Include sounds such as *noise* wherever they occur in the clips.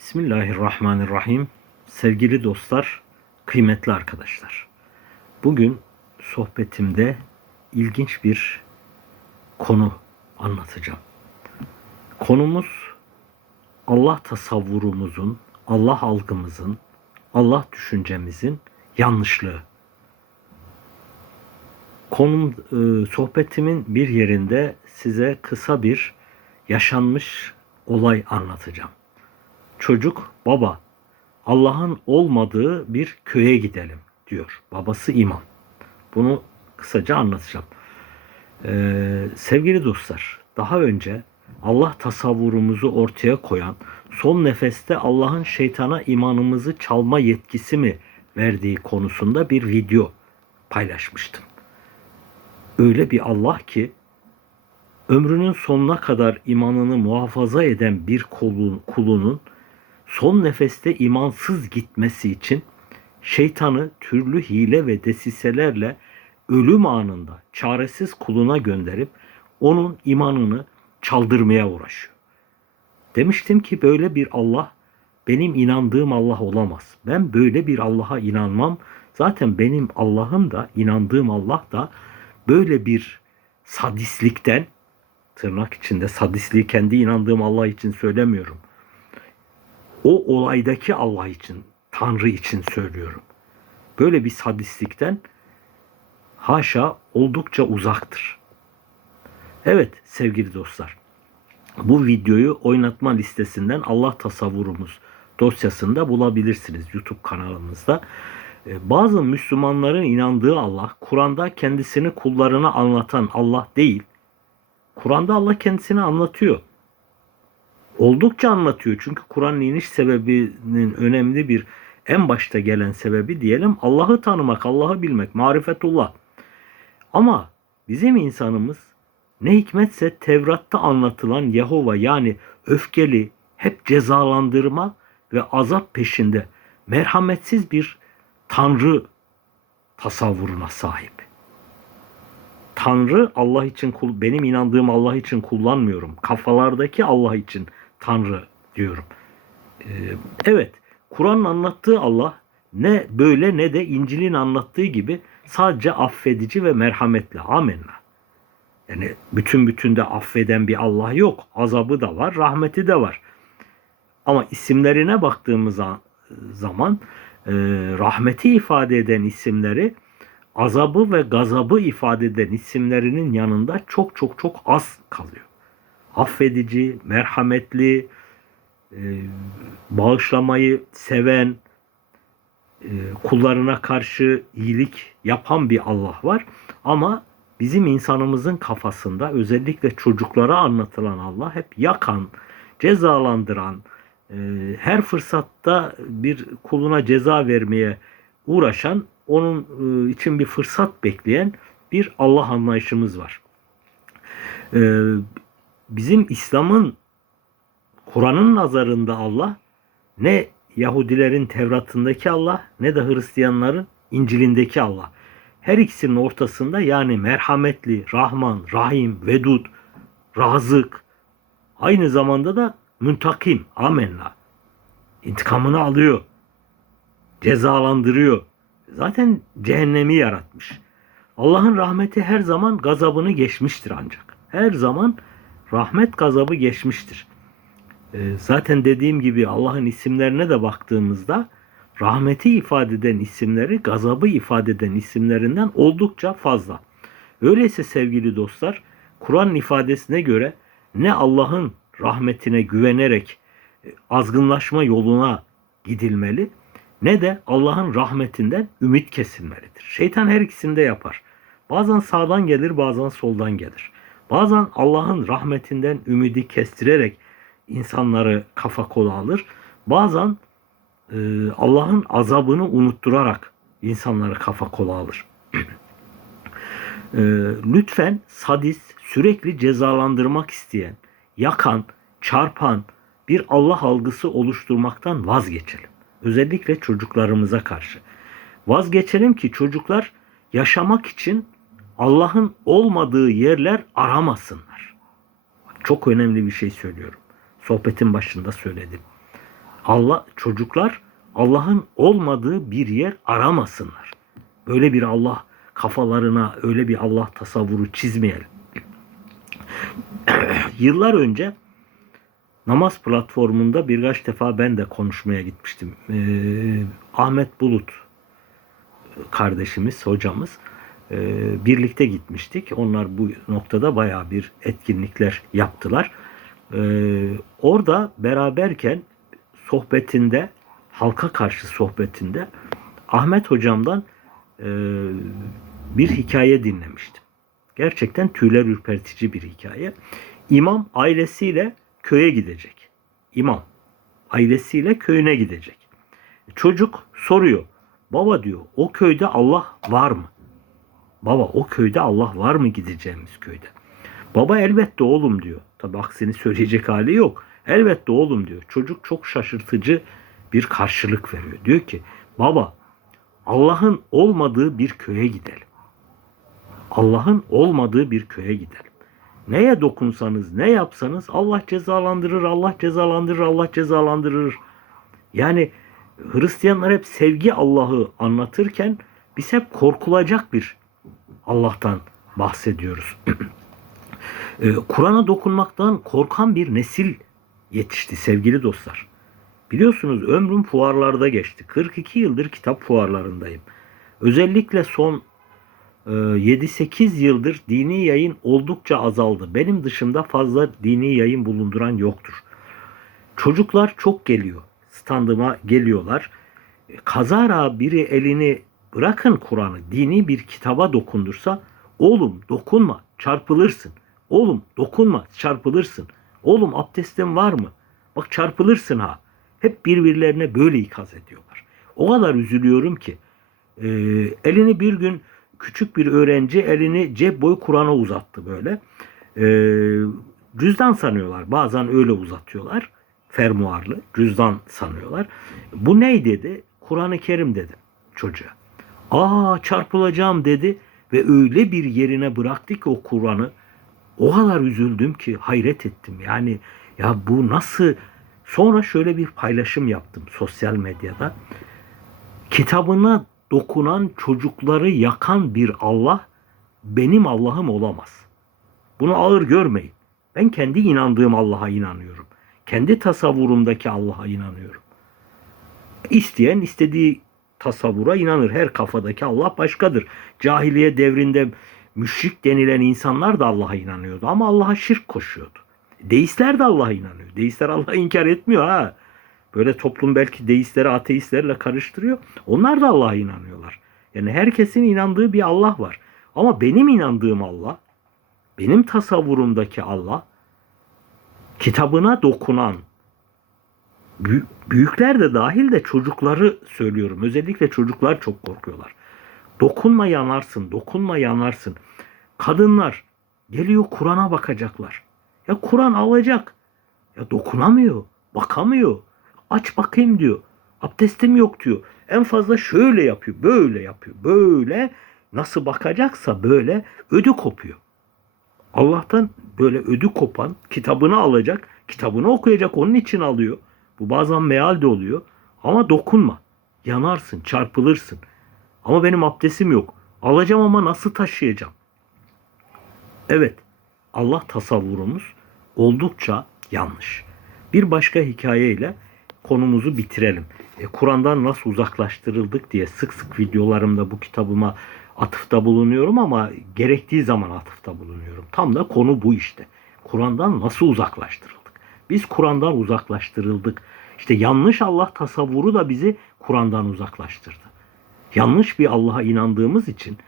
Bismillahirrahmanirrahim. Sevgili dostlar, kıymetli arkadaşlar. Bugün sohbetimde ilginç bir konu anlatacağım. Konumuz Allah tasavvurumuzun, Allah algımızın, Allah düşüncemizin yanlışlığı. Konum e, sohbetimin bir yerinde size kısa bir yaşanmış olay anlatacağım. Çocuk baba Allah'ın olmadığı bir köye gidelim diyor. Babası imam. Bunu kısaca anlatacağım. Ee, sevgili dostlar, daha önce Allah tasavvurumuzu ortaya koyan, son nefeste Allah'ın şeytana imanımızı çalma yetkisi mi verdiği konusunda bir video paylaşmıştım. Öyle bir Allah ki ömrünün sonuna kadar imanını muhafaza eden bir kulun, kulunun son nefeste imansız gitmesi için şeytanı türlü hile ve desiselerle ölüm anında çaresiz kuluna gönderip onun imanını çaldırmaya uğraşıyor. Demiştim ki böyle bir Allah benim inandığım Allah olamaz. Ben böyle bir Allah'a inanmam. Zaten benim Allah'ım da inandığım Allah da böyle bir sadislikten tırnak içinde sadisliği kendi inandığım Allah için söylemiyorum o olaydaki Allah için, Tanrı için söylüyorum. Böyle bir sadistlikten haşa oldukça uzaktır. Evet sevgili dostlar. Bu videoyu oynatma listesinden Allah tasavvurumuz dosyasında bulabilirsiniz YouTube kanalımızda. Ee, bazı Müslümanların inandığı Allah, Kur'an'da kendisini kullarına anlatan Allah değil. Kur'an'da Allah kendisini anlatıyor oldukça anlatıyor. Çünkü Kur'an'ın iniş sebebinin önemli bir en başta gelen sebebi diyelim Allah'ı tanımak, Allah'ı bilmek, marifetullah. Ama bizim insanımız ne hikmetse Tevrat'ta anlatılan Yahova yani öfkeli, hep cezalandırma ve azap peşinde merhametsiz bir Tanrı tasavvuruna sahip. Tanrı Allah için benim inandığım Allah için kullanmıyorum. Kafalardaki Allah için Tanrı diyorum. Ee, evet, Kur'an'ın anlattığı Allah ne böyle ne de İncil'in anlattığı gibi sadece affedici ve merhametli. Amenna. Yani bütün bütün de affeden bir Allah yok. Azabı da var, rahmeti de var. Ama isimlerine baktığımız zaman e, rahmeti ifade eden isimleri azabı ve gazabı ifade eden isimlerinin yanında çok çok çok az kalıyor affedici, merhametli, e, bağışlamayı seven, e, kullarına karşı iyilik yapan bir Allah var. Ama bizim insanımızın kafasında özellikle çocuklara anlatılan Allah hep yakan, cezalandıran, e, her fırsatta bir kuluna ceza vermeye uğraşan, onun için bir fırsat bekleyen bir Allah anlayışımız var bizim İslam'ın Kur'an'ın nazarında Allah ne Yahudilerin Tevrat'ındaki Allah ne de Hristiyanların İncil'indeki Allah. Her ikisinin ortasında yani merhametli, Rahman, Rahim, Vedud, Razık aynı zamanda da müntakim, amenna. İntikamını alıyor. Cezalandırıyor. Zaten cehennemi yaratmış. Allah'ın rahmeti her zaman gazabını geçmiştir ancak. Her zaman rahmet gazabı geçmiştir. Ee, zaten dediğim gibi Allah'ın isimlerine de baktığımızda rahmeti ifade eden isimleri gazabı ifade eden isimlerinden oldukça fazla. Öyleyse sevgili dostlar Kur'an ifadesine göre ne Allah'ın rahmetine güvenerek e, azgınlaşma yoluna gidilmeli ne de Allah'ın rahmetinden ümit kesilmelidir. Şeytan her ikisini de yapar. Bazen sağdan gelir bazen soldan gelir. Bazen Allah'ın rahmetinden ümidi kestirerek insanları kafa kola alır. Bazen e, Allah'ın azabını unutturarak insanları kafa kola alır. *clears throat* e, lütfen sadist, sürekli cezalandırmak isteyen, yakan, çarpan bir Allah algısı oluşturmaktan vazgeçelim. Özellikle çocuklarımıza karşı. Vazgeçelim ki çocuklar yaşamak için Allah'ın olmadığı yerler aramasınlar. Çok önemli bir şey söylüyorum. Sohbetin başında söyledim. Allah çocuklar Allah'ın olmadığı bir yer aramasınlar. Böyle bir Allah kafalarına öyle bir Allah tasavvuru çizmeyelim. *clears throat* Yıllar önce namaz platformunda birkaç defa ben de konuşmaya gitmiştim. Ee, Ahmet Bulut kardeşimiz, hocamız birlikte gitmiştik. Onlar bu noktada bayağı bir etkinlikler yaptılar. Ee, orada beraberken sohbetinde, halka karşı sohbetinde Ahmet hocamdan e, bir hikaye dinlemiştim. Gerçekten tüyler ürpertici bir hikaye. İmam ailesiyle köye gidecek. İmam ailesiyle köyüne gidecek. Çocuk soruyor. Baba diyor o köyde Allah var mı? Baba o köyde Allah var mı gideceğimiz köyde? Baba elbette oğlum diyor. Tabi aksini söyleyecek hali yok. Elbette oğlum diyor. Çocuk çok şaşırtıcı bir karşılık veriyor. Diyor ki baba Allah'ın olmadığı bir köye gidelim. Allah'ın olmadığı bir köye gidelim. Neye dokunsanız, ne yapsanız Allah cezalandırır, Allah cezalandırır, Allah cezalandırır. Yani Hristiyanlar hep sevgi Allah'ı anlatırken biz hep korkulacak bir Allah'tan bahsediyoruz. Ee, *clears throat* Kur'an'a dokunmaktan korkan bir nesil yetişti sevgili dostlar. Biliyorsunuz ömrüm fuarlarda geçti. 42 yıldır kitap fuarlarındayım. Özellikle son e, 7-8 yıldır dini yayın oldukça azaldı. Benim dışında fazla dini yayın bulunduran yoktur. Çocuklar çok geliyor. Standıma geliyorlar. E, Kazara biri elini bırakın Kur'an'ı dini bir kitaba dokundursa oğlum dokunma çarpılırsın. Oğlum dokunma çarpılırsın. Oğlum abdestin var mı? Bak çarpılırsın ha. Hep birbirlerine böyle ikaz ediyorlar. O kadar üzülüyorum ki. Ee, elini bir gün küçük bir öğrenci elini cep boyu Kur'an'a uzattı böyle. Ee, cüzdan sanıyorlar. Bazen öyle uzatıyorlar. Fermuarlı cüzdan sanıyorlar. Bu ney dedi? Kur'an-ı Kerim dedim çocuğa. Aa çarpılacağım dedi ve öyle bir yerine bıraktı ki o Kur'an'ı. O kadar üzüldüm ki hayret ettim. Yani ya bu nasıl Sonra şöyle bir paylaşım yaptım sosyal medyada. Kitabına dokunan çocukları yakan bir Allah benim Allah'ım olamaz. Bunu ağır görmeyin. Ben kendi inandığım Allah'a inanıyorum. Kendi tasavvurumdaki Allah'a inanıyorum. İsteyen istediği tasavvura inanır. Her kafadaki Allah başkadır. Cahiliye devrinde müşrik denilen insanlar da Allah'a inanıyordu ama Allah'a şirk koşuyordu. Deistler de Allah'a inanıyor. Deistler Allah'ı inkar etmiyor ha. Böyle toplum belki deistleri ateistlerle karıştırıyor. Onlar da Allah'a inanıyorlar. Yani herkesin inandığı bir Allah var. Ama benim inandığım Allah, benim tasavvurumdaki Allah, kitabına dokunan, büyükler de dahil de çocukları söylüyorum. Özellikle çocuklar çok korkuyorlar. Dokunma yanarsın, dokunma yanarsın. Kadınlar geliyor Kur'an'a bakacaklar. Ya Kur'an alacak. Ya dokunamıyor. Bakamıyor. Aç bakayım diyor. Abdestim yok diyor. En fazla şöyle yapıyor. Böyle yapıyor. Böyle nasıl bakacaksa böyle ödü kopuyor. Allah'tan böyle ödü kopan kitabını alacak. Kitabını okuyacak. Onun için alıyor. Bu bazen meal de oluyor. Ama dokunma. Yanarsın, çarpılırsın. Ama benim abdestim yok. Alacağım ama nasıl taşıyacağım? Evet. Allah tasavvurumuz oldukça yanlış. Bir başka hikayeyle konumuzu bitirelim. E, Kur'an'dan nasıl uzaklaştırıldık diye sık sık videolarımda bu kitabıma atıfta bulunuyorum ama gerektiği zaman atıfta bulunuyorum. Tam da konu bu işte. Kur'an'dan nasıl uzaklaştırıldık? Biz Kur'an'dan uzaklaştırıldık. İşte yanlış Allah tasavvuru da bizi Kur'an'dan uzaklaştırdı. Yanlış bir Allah'a inandığımız için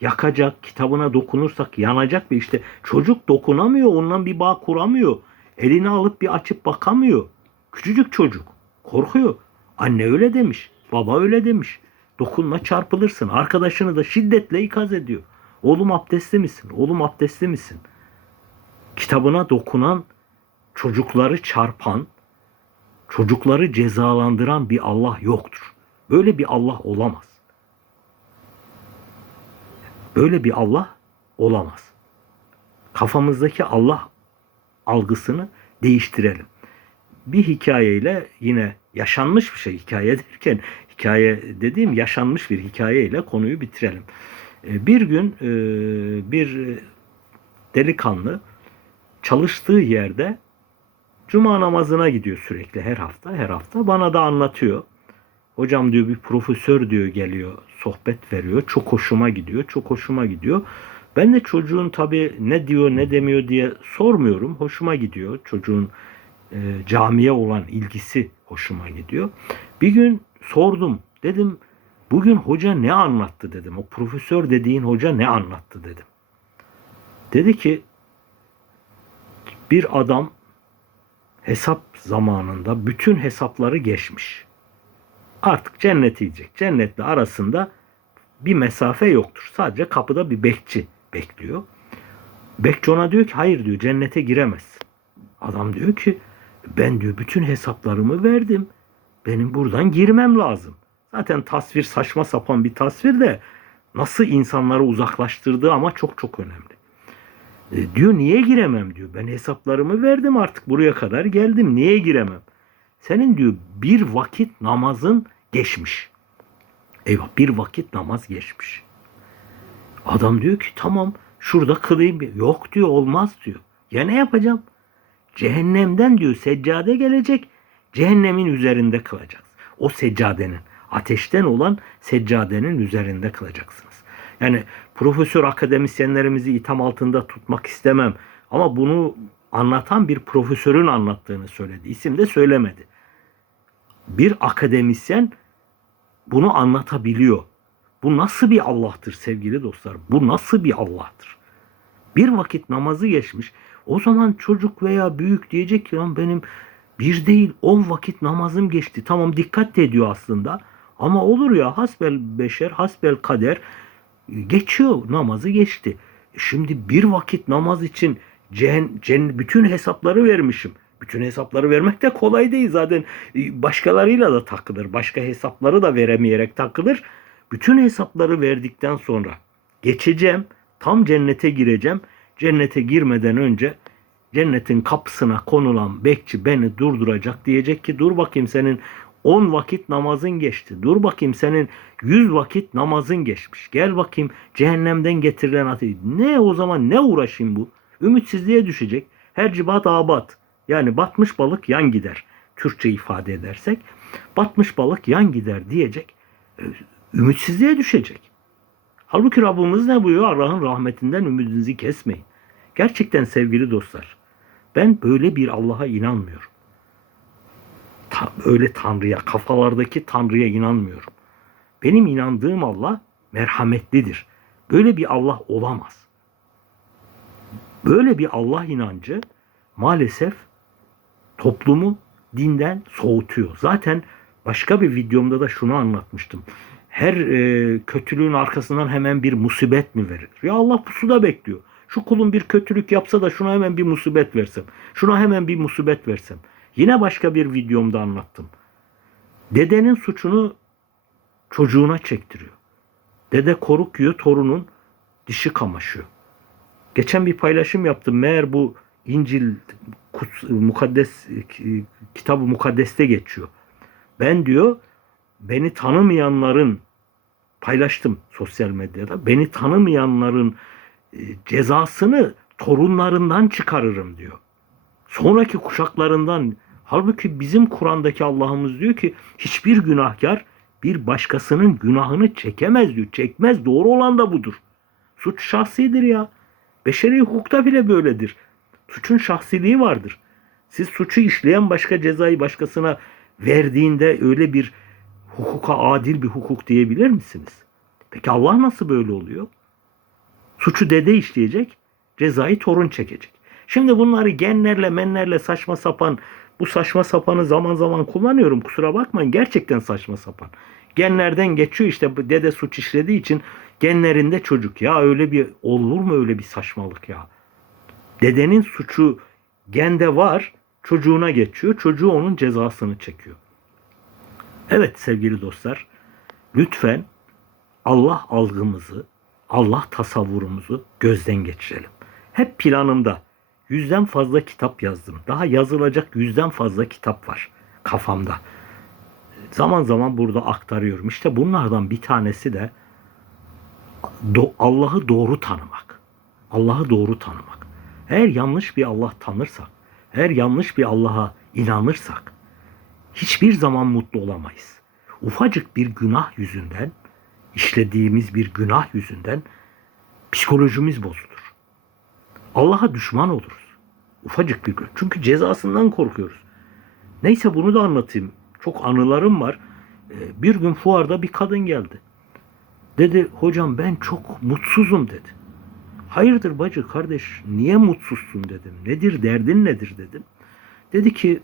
yakacak, kitabına dokunursak yanacak ve işte çocuk dokunamıyor, ondan bir bağ kuramıyor. Elini alıp bir açıp bakamıyor. Küçücük çocuk. Korkuyor. Anne öyle demiş, baba öyle demiş. Dokunma çarpılırsın. Arkadaşını da şiddetle ikaz ediyor. Oğlum abdestli misin? Oğlum abdestli misin? Kitabına dokunan, çocukları çarpan, çocukları cezalandıran bir Allah yoktur. Böyle bir Allah olamaz. Böyle bir Allah olamaz. Kafamızdaki Allah algısını değiştirelim. bir hikayeyle yine yaşanmış bir şey hikaye derken hikaye dediğim yaşanmış bir hikayeyle konuyu bitirelim. E, Bir gün e, bir delikanlı çalıştığı yerde cuma namazına gidiyor sürekli her hafta her hafta bana da anlatıyor. Hocam diyor bir profesör diyor geliyor sohbet veriyor çok hoşuma gidiyor çok hoşuma gidiyor. Ben de çocuğun tabi ne diyor ne demiyor diye sormuyorum. Hoşuma gidiyor. Çocuğun e, camiye olan ilgisi hoşuma gidiyor. Bir gün sordum. Dedim bugün hoca ne anlattı dedim. O profesör dediğin hoca ne anlattı dedim. Dedi ki bir adam hesap zamanında bütün hesapları geçmiş. Artık cennete gidecek. Cennetle arasında bir mesafe yoktur. Sadece kapıda bir bekçi bekliyor. Bekçi ona diyor ki hayır diyor cennete giremez. Adam diyor ki ben diyor bütün hesaplarımı verdim. Benim buradan girmem lazım. Zaten tasvir saçma sapan bir tasvir de nasıl insanları uzaklaştırdığı ama çok çok önemli. E, diyor niye giremem diyor. Ben hesaplarımı verdim artık buraya kadar geldim. Niye giremem? Senin diyor bir vakit namazın geçmiş. Eyvah bir vakit namaz geçmiş. Adam diyor ki tamam şurada kılayım. Yok diyor olmaz diyor. Ya ne yapacağım? Cehennemden diyor seccade gelecek. Cehennemin üzerinde kılacaksın. O seccadenin ateşten olan seccadenin üzerinde kılacaksınız. Yani profesör akademisyenlerimizi itham altında tutmak istemem. Ama bunu anlatan bir profesörün anlattığını söyledi. İsim de söylemedi. Bir akademisyen bunu anlatabiliyor. Bu nasıl bir Allah'tır sevgili dostlar? Bu nasıl bir Allah'tır? Bir vakit namazı geçmiş. O zaman çocuk veya büyük diyecek ki "Lan benim bir değil on vakit namazım geçti. Tamam dikkat ediyor aslında. Ama olur ya hasbel beşer, hasbel kader geçiyor namazı geçti. Şimdi bir vakit namaz için cehen, cehen- bütün hesapları vermişim. Bütün hesapları vermek de kolay değil zaten. E, Başkalarıyla da takılır. Başka hesapları da veremeyerek takılır. Bütün hesapları verdikten sonra geçeceğim. Tam cennete gireceğim. Cennete girmeden önce cennetin kapısına konulan bekçi beni durduracak. Diyecek ki dur bakayım senin 10 vakit namazın geçti. Dur bakayım senin 100 vakit namazın geçmiş. Gel bakayım cehennemden getirilen ateş. Ne o zaman ne uğraşayım bu? Ümitsizliğe düşecek. Her cibat abat. Yani batmış balık yan gider. Türkçe ifade edersek. Batmış balık yan gider diyecek. Ümitsizliğe düşecek. Halbuki Rabbimiz ne buyuruyor? Allah'ın rahmetinden ümidinizi kesmeyin. Gerçekten sevgili dostlar. Ben böyle bir Allah'a inanmıyorum. Ta- öyle Tanrı'ya, kafalardaki Tanrı'ya inanmıyorum. Benim inandığım Allah merhametlidir. Böyle bir Allah olamaz. Böyle bir Allah inancı maalesef toplumu dinden soğutuyor. Zaten başka bir videomda da şunu anlatmıştım. Her e, kötülüğün arkasından hemen bir musibet mi verilir? Ya Allah pusuda bekliyor. Şu kulun bir kötülük yapsa da şuna hemen bir musibet versem. Şuna hemen bir musibet versem. Yine başka bir videomda anlattım. Dedenin suçunu çocuğuna çektiriyor. Dede koruk yiyor, torunun dişi kamaşıyor. Geçen bir paylaşım yaptım. Meğer bu İncil mukaddes kitabı mukaddeste geçiyor. Ben diyor beni tanımayanların paylaştım sosyal medyada. Beni tanımayanların e, cezasını torunlarından çıkarırım diyor. Sonraki kuşaklarından halbuki bizim Kur'an'daki Allah'ımız diyor ki hiçbir günahkar bir başkasının günahını çekemez diyor. Çekmez. Doğru olan da budur. Suç şahsidir ya. Beşeri hukukta bile böyledir. Suçun şahsiliği vardır. Siz suçu işleyen başka cezayı başkasına verdiğinde öyle bir hukuka adil bir hukuk diyebilir misiniz? Peki Allah nasıl böyle oluyor? Suçu dede işleyecek, cezayı torun çekecek. Şimdi bunları genlerle menlerle saçma sapan bu saçma sapanı zaman zaman kullanıyorum. Kusura bakmayın gerçekten saçma sapan. Genlerden geçiyor işte dede suç işlediği için genlerinde çocuk. Ya öyle bir olur mu öyle bir saçmalık ya? Dedenin suçu gende var, çocuğuna geçiyor. Çocuğu onun cezasını çekiyor. Evet sevgili dostlar, lütfen Allah algımızı, Allah tasavvurumuzu gözden geçirelim. Hep planımda yüzden fazla kitap yazdım. Daha yazılacak yüzden fazla kitap var kafamda. Zaman zaman burada aktarıyorum. İşte bunlardan bir tanesi de Allah'ı doğru tanımak. Allah'ı doğru tanımak. Eğer yanlış bir Allah tanırsak, eğer yanlış bir Allah'a inanırsak hiçbir zaman mutlu olamayız. Ufacık bir günah yüzünden, işlediğimiz bir günah yüzünden psikolojimiz bozulur. Allah'a düşman oluruz. Ufacık bir günah. Çünkü cezasından korkuyoruz. Neyse bunu da anlatayım. Çok anılarım var. Ee, Bir gün fuarda bir kadın geldi. Dedi hocam ben çok mutsuzum dedi. Hayırdır bacı kardeş niye mutsuzsun dedim. Nedir derdin nedir dedim. Dedi ki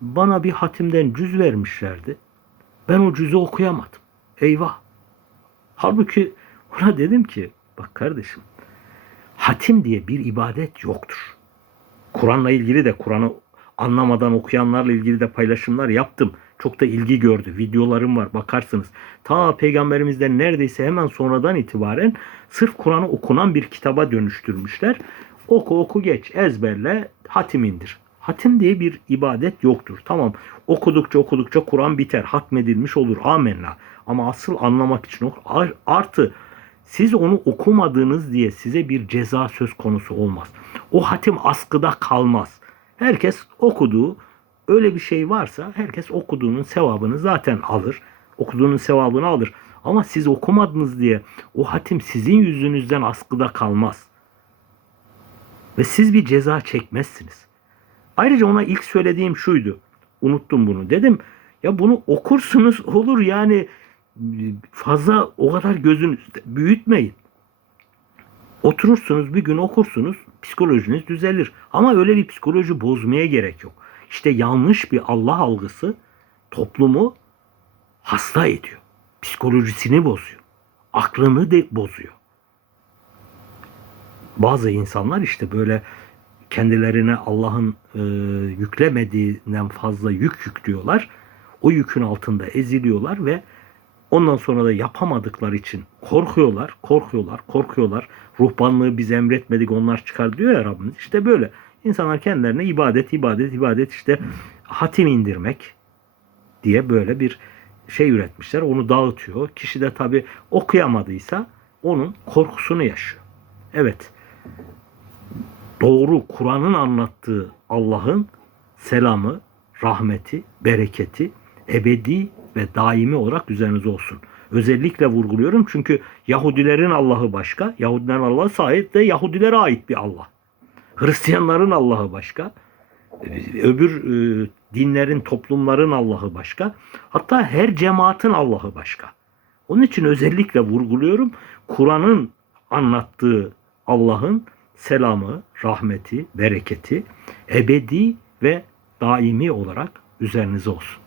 bana bir hatimden cüz vermişlerdi. Ben o cüzü okuyamadım. Eyvah. Halbuki ona dedim ki bak kardeşim hatim diye bir ibadet yoktur. Kur'an'la ilgili de Kur'an'ı anlamadan okuyanlarla ilgili de paylaşımlar yaptım. Çok da ilgi gördü. Videolarım var bakarsınız. Ta peygamberimizden neredeyse hemen sonradan itibaren sırf Kur'an'ı okunan bir kitaba dönüştürmüşler. Oku oku geç ezberle hatim indir. Hatim diye bir ibadet yoktur. Tamam okudukça okudukça Kur'an biter. Hatmedilmiş olur. Amenna. Ama asıl anlamak için oku. Ar- Artı siz onu okumadığınız diye size bir ceza söz konusu olmaz. O hatim askıda kalmaz. Herkes okuduğu öyle bir şey varsa herkes okuduğunun sevabını zaten alır. Okuduğunun sevabını alır. Ama siz okumadınız diye o hatim sizin yüzünüzden askıda kalmaz. Ve siz bir ceza çekmezsiniz. Ayrıca ona ilk söylediğim şuydu. Unuttum bunu. Dedim ya bunu okursunuz olur yani fazla o kadar gözünüzde büyütmeyin. Oturursunuz bir gün okursunuz psikolojiniz düzelir. Ama öyle bir psikoloji bozmaya gerek yok. İşte yanlış bir Allah algısı toplumu hasta ediyor. Psikolojisini bozuyor. Aklını de bozuyor. Bazı insanlar işte böyle kendilerine Allah'ın e, yüklemediğinden fazla yük yüklüyorlar. O yükün altında eziliyorlar ve ondan sonra da yapamadıkları için korkuyorlar, korkuyorlar, korkuyorlar. Ruhbanlığı biz emretmedik onlar çıkar diyor ya Rabbimiz. İşte böyle. İnsanlar kendilerine ibadet, ibadet, ibadet işte hatim indirmek diye böyle bir şey üretmişler. Onu dağıtıyor. Kişi de tabi okuyamadıysa onun korkusunu yaşıyor. Evet. Doğru Kur'an'ın anlattığı Allah'ın selamı, rahmeti, bereketi ebedi ve daimi olarak üzerinize olsun. Özellikle vurguluyorum çünkü Yahudilerin Allah'ı başka. Yahudilerin Allah'ı de Yahudilere ait bir Allah. Hristiyanların Allah'ı başka. Öbür e, dinlerin, toplumların Allah'ı başka. Hatta her cemaatin Allah'ı başka. Onun için özellikle vurguluyorum. Kur'an'ın anlattığı Allah'ın selamı, rahmeti, bereketi ebedi ve daimi olarak üzerinize olsun.